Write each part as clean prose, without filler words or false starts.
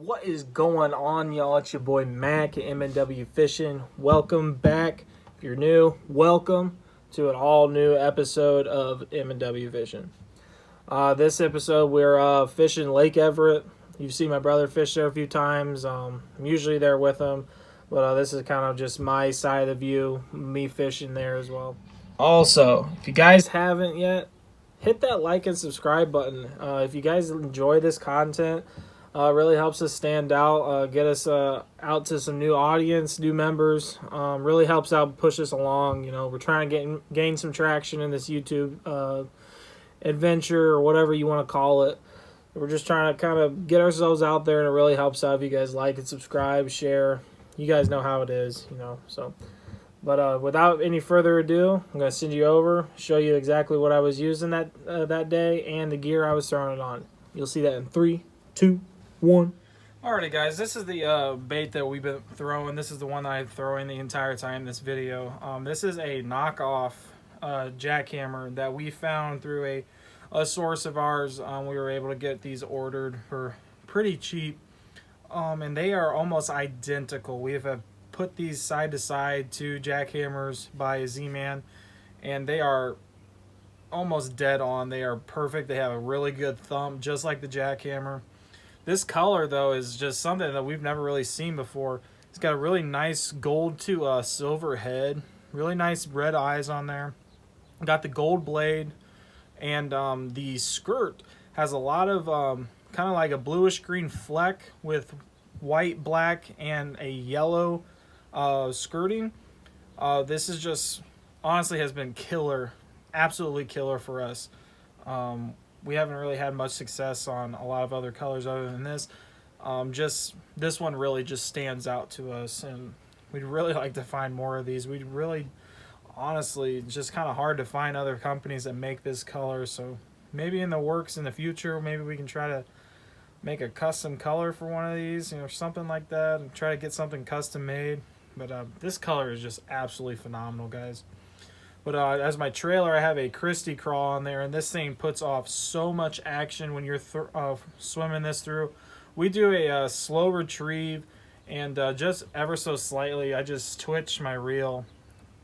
What is going on, y'all? It's your boy Mac at MW Fishing. Welcome back. If you're new, welcome to an all new episode of MW Fishing. This episode we're fishing Lake Everett. You've seen my brother fish there a few times. I'm usually there with him, but this is kind of just my side of the view, me fishing there as well. Also, if you guys haven't yet, hit that like and subscribe button. If you guys enjoy this content, really helps us stand out, get us out to some new audience, new members. Really helps out, push us along. You know, we're trying to gain some traction in this YouTube adventure or whatever you want to call it. We're just trying to kind of get ourselves out there, and it really helps out if you guys like and subscribe, share. You guys know how it is, you know. So, but without any further ado, I'm gonna send you over, show you exactly what I was using that day and the gear I was throwing it on. You'll see that in 3, 2, 1. Alrighty, guys, this is the bait that we've been throwing. This is the one that I'm throwing the entire time in this video. This is a knockoff jackhammer that we found through a source of ours. We were able to get these ordered for pretty cheap, and they are almost identical. We have put these side to side, two jackhammers by Z-Man, and they are almost dead on. They are perfect. They have a really good thump, just like the jackhammer. This color, though, is just something that we've never really seen before. It's got a really nice gold to silver head. Really nice red eyes on there. Got the gold blade. And the skirt has a lot of kind of like a bluish green fleck with white, black, and a yellow skirting. This is just, honestly, has been killer. Absolutely killer for us. We haven't really had much success on a lot of other colors other than this. Just this one really just stands out to us, and we'd really like to find more of these. We'd really, honestly, it's just kind of hard to find other companies that make this color. So maybe in the works in the future, maybe we can try to make a custom color for one of these, you know, something like that, and try to get something custom made. But this color is just absolutely phenomenal, guys. But as my trailer, I have a Christie crawl on there, and this thing puts off so much action when you're swimming this through. We do a slow retrieve, and just ever so slightly, I just twitch my reel,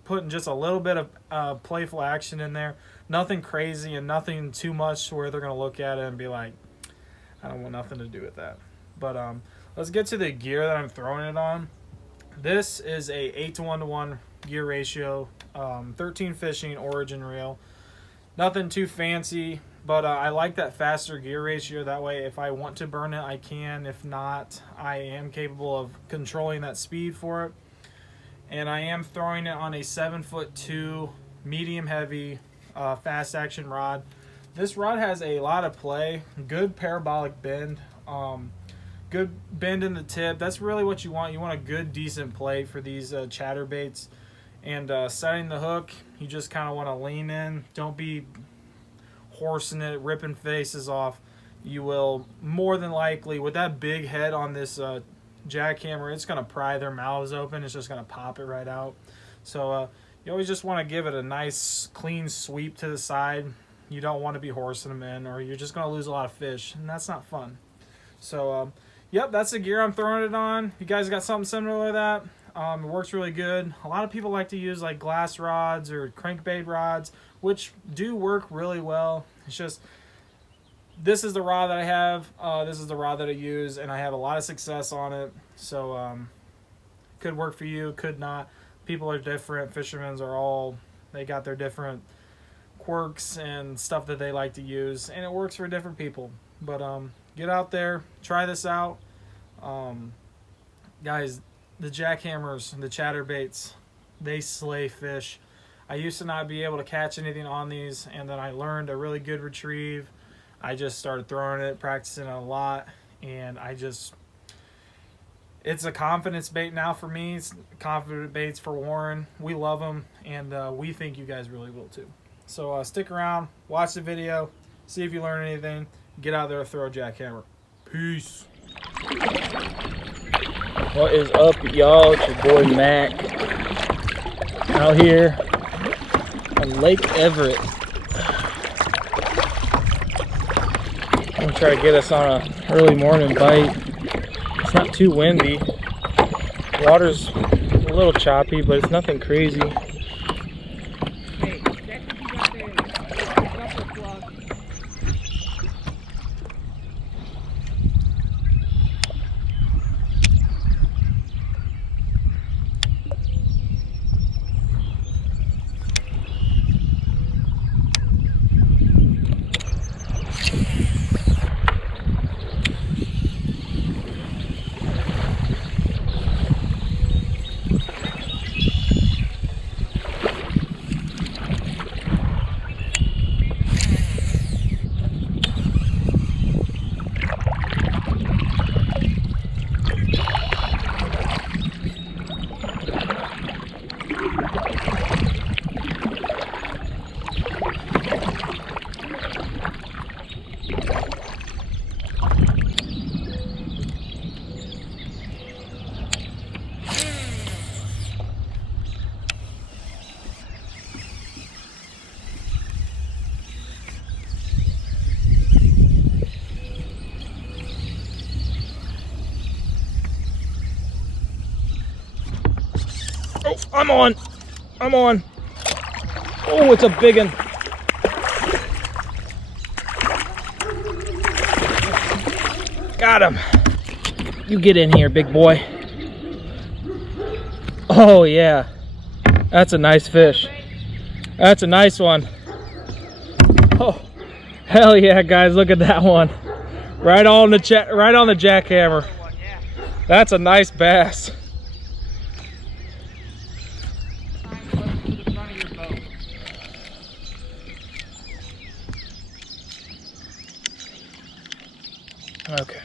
putting just a little bit of playful action in there. Nothing crazy and nothing too much where they're going to look at it and be like, I don't want nothing to do with that. But let's get to the gear that I'm throwing it on. This is a 8-to-1-to-1 gear ratio, 13 fishing origin reel. Nothing too fancy, but I like that faster gear ratio. That way, if I want to burn it, I can. If not, I am capable of controlling that speed for it. And I am throwing it on a 7'2" medium heavy fast action rod. This rod has a lot of play, good parabolic bend, good bend in the tip. That's really what you want. You want a good, decent play for these chatterbaits. And setting the hook, you just kind of want to lean in. Don't be horsing it, ripping faces off. You will more than likely, with that big head on this jackhammer, it's going to pry their mouths open. It's just going to pop it right out. So you always just want to give it a nice, clean sweep to the side. You don't want to be horsing them in, or you're just going to lose a lot of fish, and that's not fun. So, yep, that's the gear I'm throwing it on. You guys got something similar to that? It works really good. A lot of people like to use like glass rods or crankbait rods, which do work really well. It's just, this is the rod that I have. This is the rod that I use, and I have a lot of success on it. So could work for you, could not. People are different. Fishermen are all, they got their different quirks and stuff that they like to use, and it works for different people. But get out there, try this out. Guys, the jackhammers, the chatterbaits, they slay fish. I used to not be able to catch anything on these, and then I learned a really good retrieve. I just started throwing it, practicing it a lot, and it's a confidence bait now for me. It's confident baits for Warren. We love them, and we think you guys really will too. So stick around, watch the video, see if you learn anything. Get out there, throw a jackhammer. Peace. What is up, y'all? It's your boy Mac out here on Lake Everett. I'm gonna try to get us on a early morning bite. It's not too windy. Water's a little choppy, but it's nothing crazy. Hey, check if you got the plug. Oh, I'm on. I'm on. Oh, it's a big one. Got him. You get in here, big boy. Oh, yeah. That's a nice fish. That's a nice one. Oh, hell yeah, guys. Look at that one. Right on the jackhammer. That's a nice bass. Okay.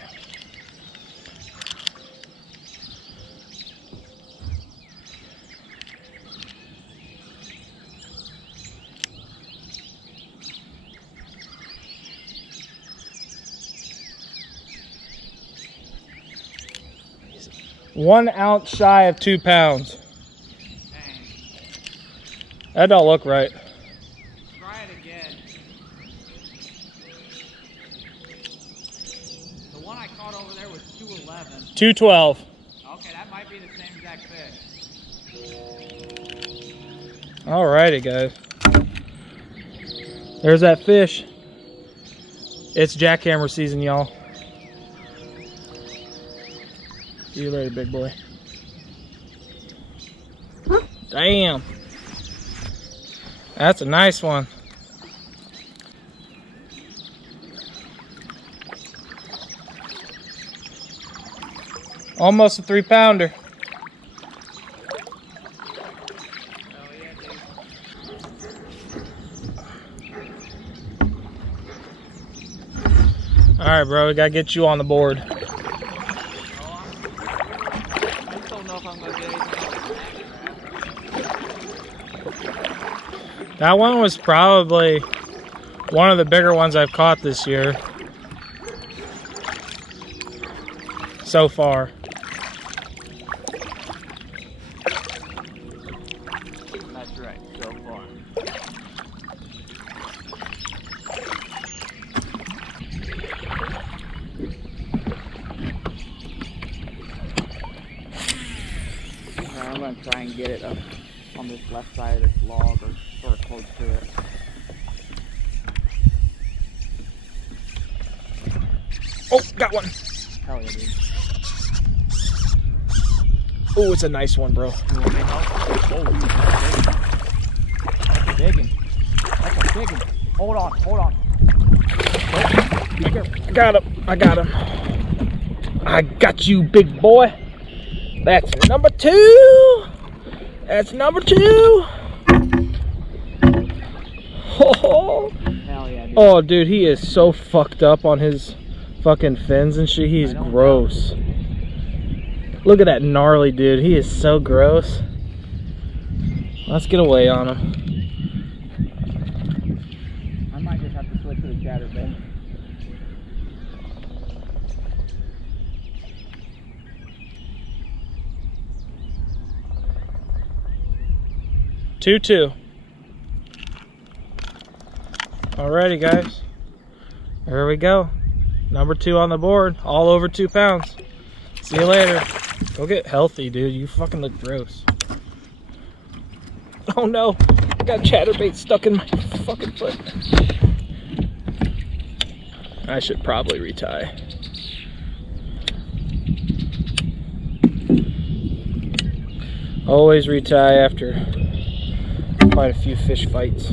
One ounce shy of 2 pounds. Dang. That don't look right. Try it again. The one I caught over there was 211. 212. Okay, that might be the same exact fish. Alrighty, guys. There's that fish. It's jackhammer season, y'all. See you later, big boy. Damn. That's a nice one. Almost a 3-pounder. Hell yeah, dude. All right, bro. We gotta get you on the board. I just don't know if I'm gonna get anything else. That one was probably one of the bigger ones I've caught this year so far. That's right, so far. I'm gonna try and get it up on this left side of this log or close to it. Oh, got one. Hell yeah, dude. Oh, it's a nice one, bro. You want me to help? Oh, dude, that's a big one. That's a big one. Hold on, hold on. I got him. I got him. I got you, big boy. That's number 2. That's number 2. Oh, Hell yeah, dude. oh, dude, he is so fucked up on his fucking fins and shit. He's gross. Look at that gnarly dude. He is so gross. Let's get away on him. I might just have to switch to the chatterbait. Two. Alrighty, guys. There we go. Number 2 on the board. All over 2 pounds. See you later. Go get healthy, dude. You fucking look gross. Oh no, I got chatterbait stuck in my fucking foot. I should probably retie. Always retie after quite a few fish fights.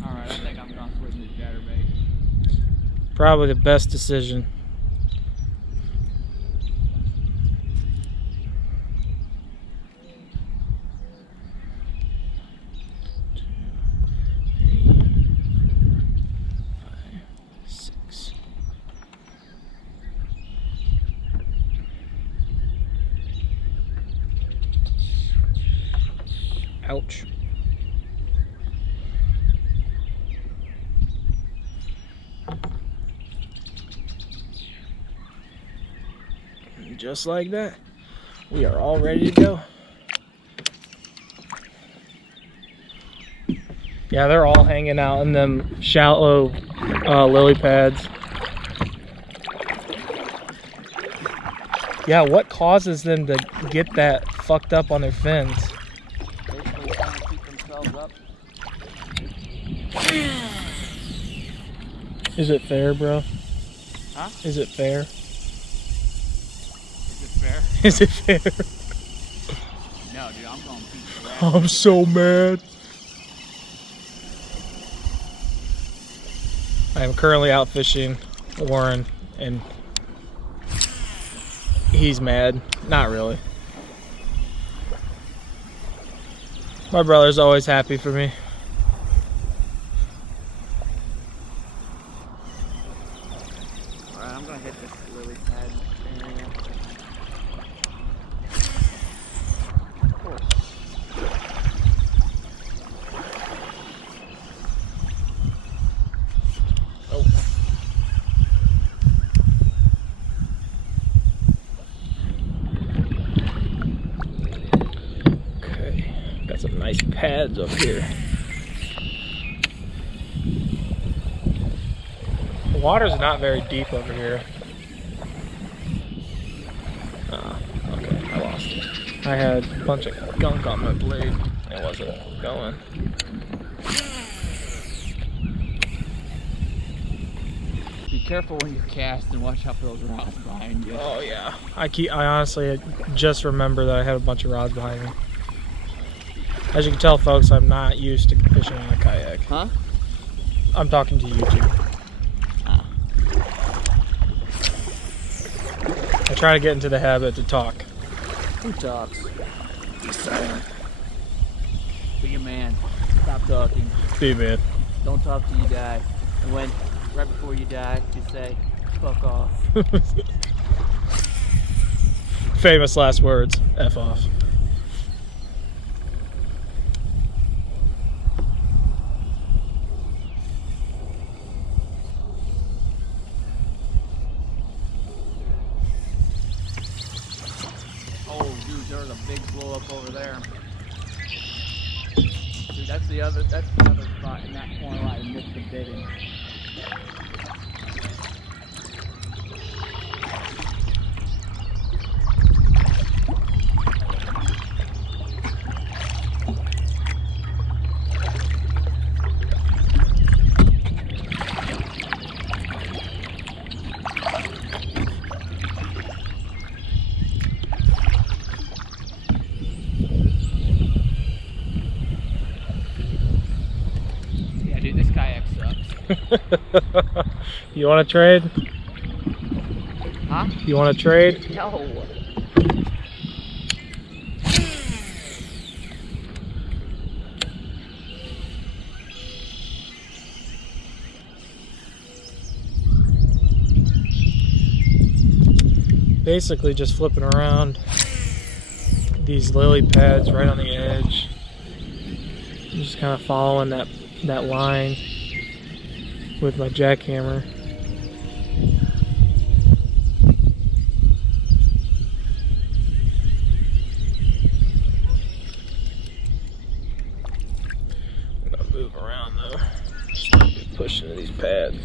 Alright, I think I'm gonna switch to chatterbait. Probably the best decision. Ouch. And just like that, we are all ready to go. Yeah, they're all hanging out in them shallow lily pads. Yeah, what causes them to get that fucked up on their fins? Basically trying to keep themselves up. Is it fair, bro? Huh? Is it fair? Is it fair? Is it fair? No, dude, I'm going to beat the rat. I'm so mad. I am currently out fishing Warren, and he's mad. Not really. My brother's always happy for me. Alright, I'm going to hit this lily pad area. Of course. Oh. Okay, got some nice pads up here. The water's not very deep over here. Okay, I lost it. I had a bunch of gunk on my blade. It wasn't going. Be careful when you cast and watch out for those rods behind you. Oh yeah, I honestly just remember that I had a bunch of rods behind me. As you can tell, folks, I'm not used to fishing in a kayak. Huh? I'm talking to you two. Ah. I try to get into the habit to talk. Who talks? Be silent. Be a man. Stop talking. Be man. Don't talk till you die. And when, right before you die, just say, fuck off. Famous last words. F off. Oh, dude, there was a big blow up over there. Dude, that's the other spot in that corner I missed the bidding. Dude, this kayak sucks. You want to trade? Huh? You want to trade? No. Basically just flipping around these lily pads right on the edge. Just kind of following that line with my jackhammer. I'm gonna move around though. push into these pads.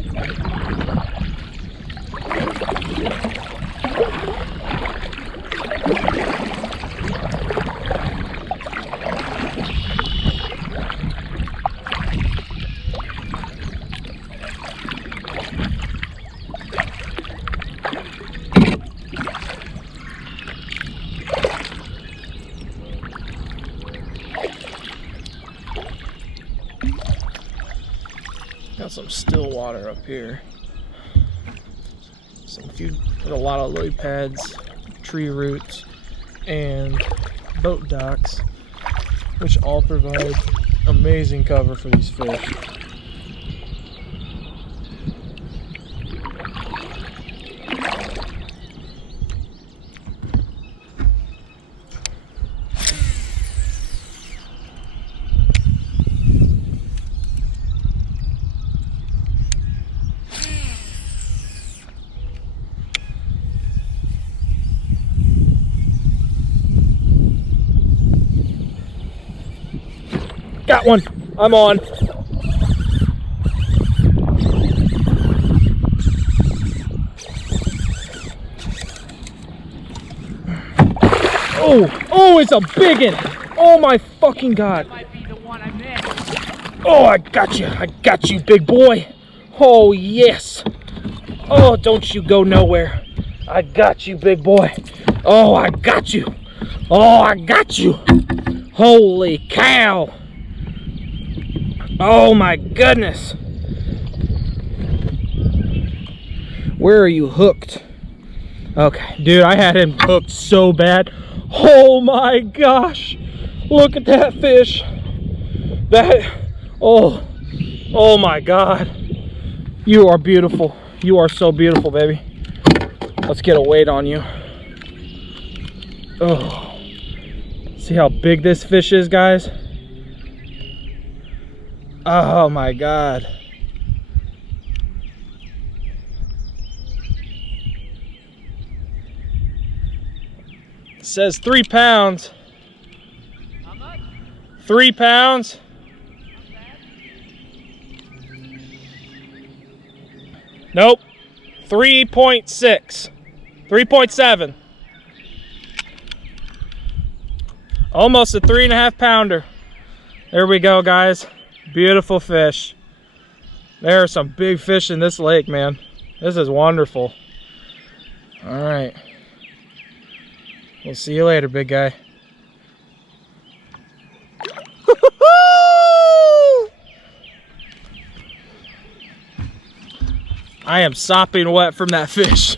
Got some still water up here. Got a lot of lily pads, tree roots, and boat docks, which all provide amazing cover for these fish. Got one. I'm on. Oh, it's a big one. Oh my fucking God. That might be the one I missed. Oh, I got you, big boy. Oh, yes. Oh, don't you go nowhere. I got you, big boy. Oh, I got you. Oh, I got you. Holy cow. Oh my goodness. Where are you hooked? Okay, dude, I had him hooked so bad. Oh my gosh. Look at that fish. Oh my God. You are beautiful. You are so beautiful, baby. Let's get a weight on you. Oh. See how big this fish is, guys? Oh my God. It says 3 pounds. How much? 3 pounds. Nope. 3.6. 3.7. Almost a 3.5 pounder. There we go, guys. Beautiful fish. There are some big fish in this lake, man. This is wonderful. All right. We'll see you later, big guy. I am sopping wet from that fish.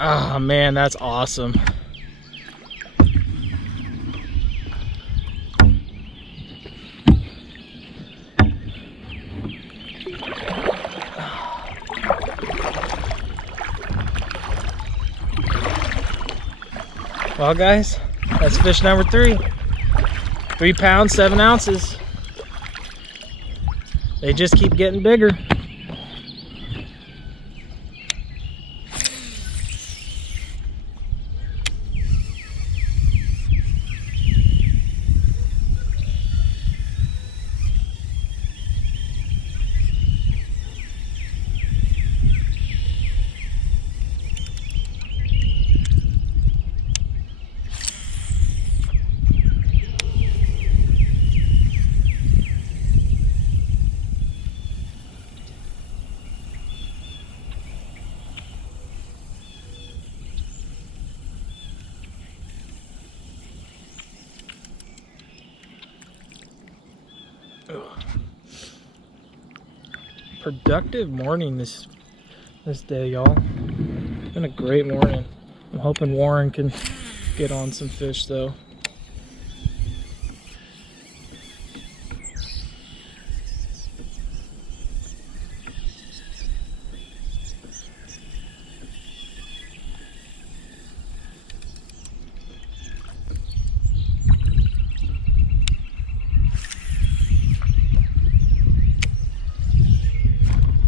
Oh man, that's awesome. Well guys, that's fish number 3. 3 pounds, 7 ounces. They just keep getting bigger. Productive morning this day, y'all. It's been a great morning. I'm hoping Warren can get on some fish though.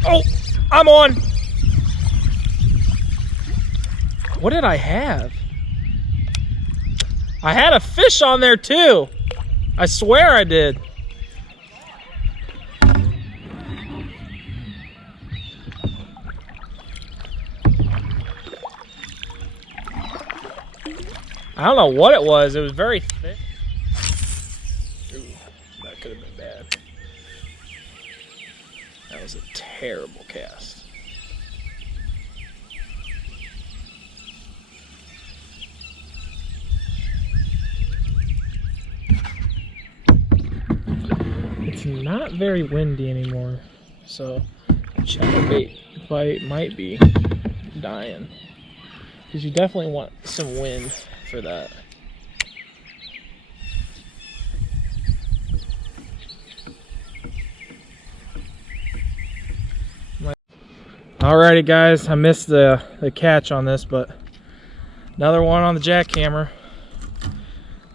Oh, I'm on. What did I have? I had a fish on there too. I swear I did. I don't know what it was. It was very thick. Ooh, that could have been bad. That was a terrible cast. It's not very windy anymore, so chatterbait bite might be dying. Because you definitely want some wind for that. Alrighty guys, I missed the catch on this, but another one on the jackhammer.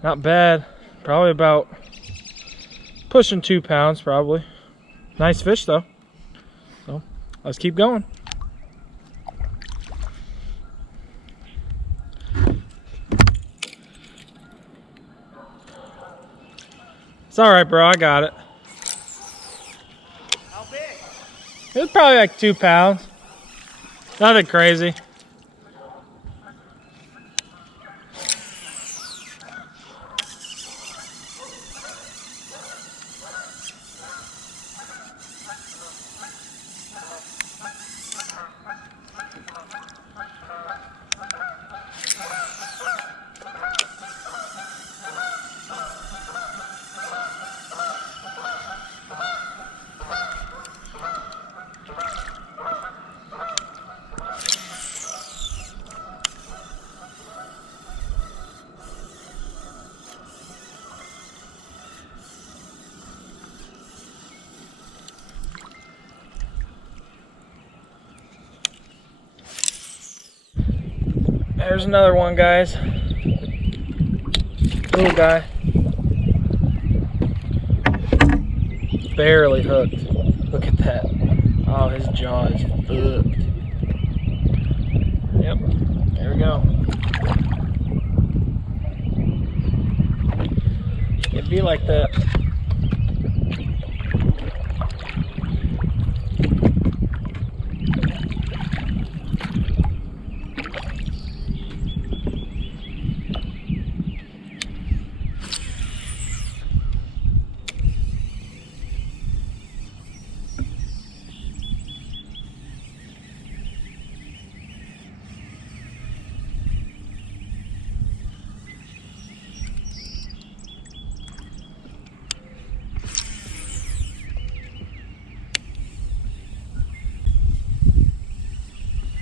Not bad, probably about pushing 2 pounds probably. Nice fish though. So let's keep going. It's all right, bro. I got it. How big? It was probably like 2 pounds. Nothing crazy. There's another one, guys. Little guy. Barely hooked. Look at that. Oh, his jaw is hooked. Yep. There we go. It'd be like that.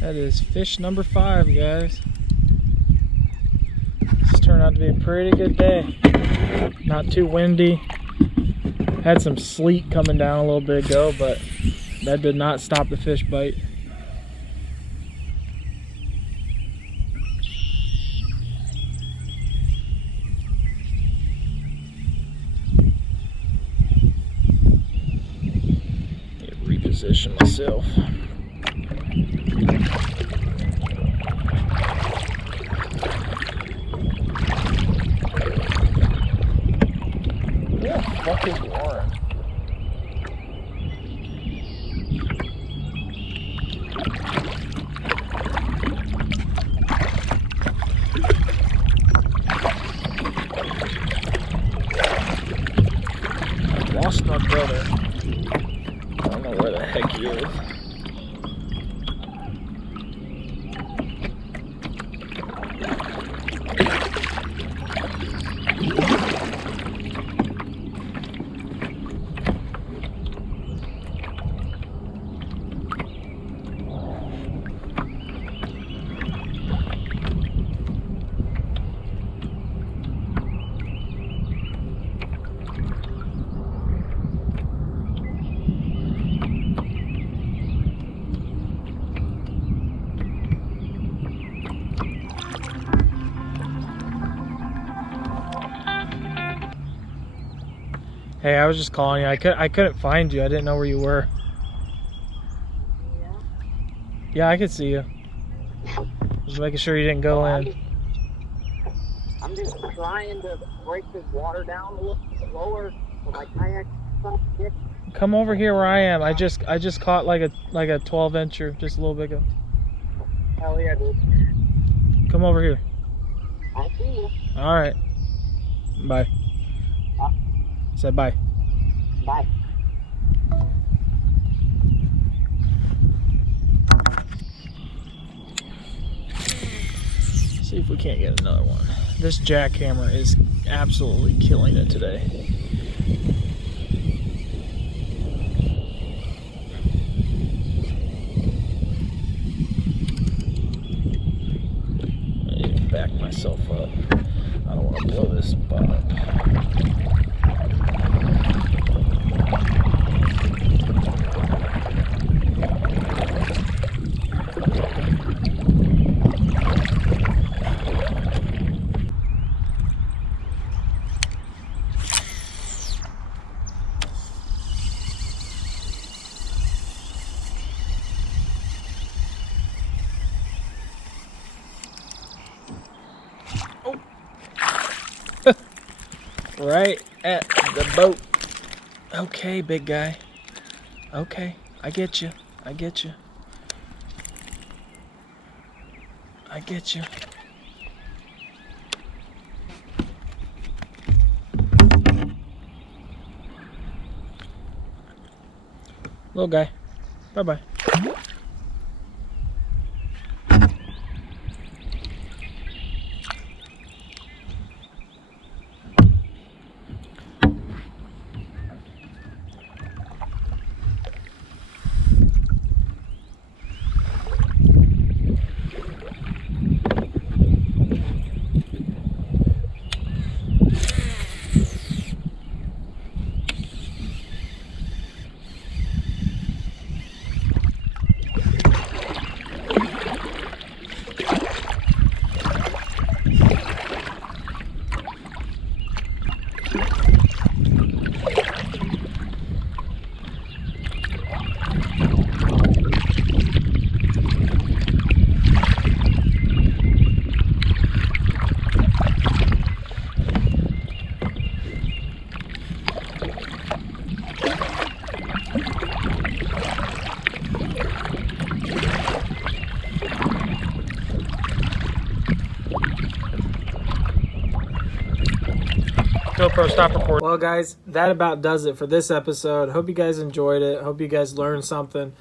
That is fish number 5, guys. This turned out to be a pretty good day. Not too windy. Had some sleet coming down a little bit ago, but that did not stop the fish bite. Need to reposition myself. Fucking Warren. I lost my brother. I don't know where the heck he is. Hey, I was just calling you. I couldn't find you. I didn't know where you were. Yeah, I could see you. Just making sure you didn't go in. I'm I'm just trying to break this water down a little slower so my kayak doesn't get. Come over here where I am. I just caught like a 12-incher just a little bit ago. Hell yeah, dude. Come over here. I see you. All right. Bye. Said bye. Bye. See if we can't get another one. This jackhammer is absolutely killing it today. I need to back myself up. I don't want to blow this spot up. Right at the boat. Okay, big guy. Okay, I get you. I get you. I get you. Little guy. Bye-bye. GoPro, stop recording. Well, guys, that about does it for this episode. Hope you guys enjoyed it. Hope you guys learned something.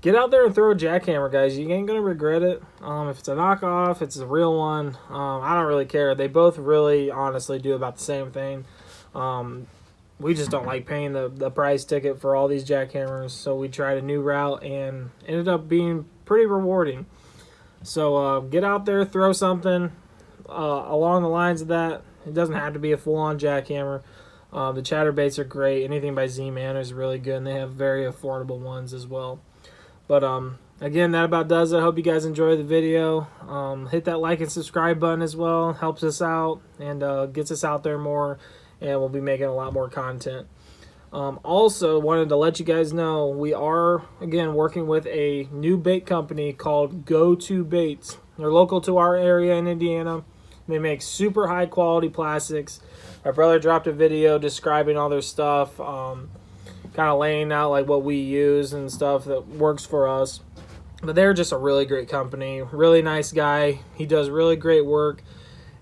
Get out there and throw a jackhammer, guys. You ain't going to regret it. If it's a knockoff, it's a real one. I don't really care. They both really, honestly, do about the same thing. We just don't like paying the price ticket for all these jackhammers, so we tried a new route and ended up being pretty rewarding. So get out there, throw something along the lines of that. It doesn't have to be a full-on jackhammer. The chatterbaits are great. Anything by Z-Man is really good, and they have very affordable ones as well. But again, that about does it. I hope you guys enjoyed the video. Hit that like and subscribe button as well. Helps us out and gets us out there more, and we'll be making a lot more content. Also, wanted to let you guys know we are, again, working with a new bait company called Go-To Baits. They're local to our area in Indiana. They make super high quality plastics. My brother dropped a video describing all their stuff, kind of laying out like what we use and stuff that works for us. But they're just a really great company, really nice guy. He does really great work.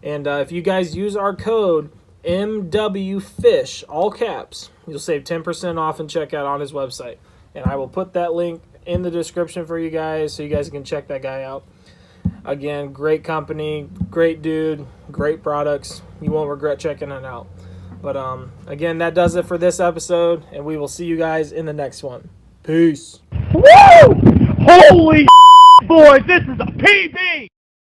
And if you guys use our code MWFISH, all caps, you'll save 10% off and checkout on his website. And I will put that link in the description for you guys so you guys can check that guy out. Again, great company, great dude, great products. You won't regret checking it out. But again, that does it for this episode, and we will see you guys in the next one. Peace. Woo! Holy boys, this is a PB!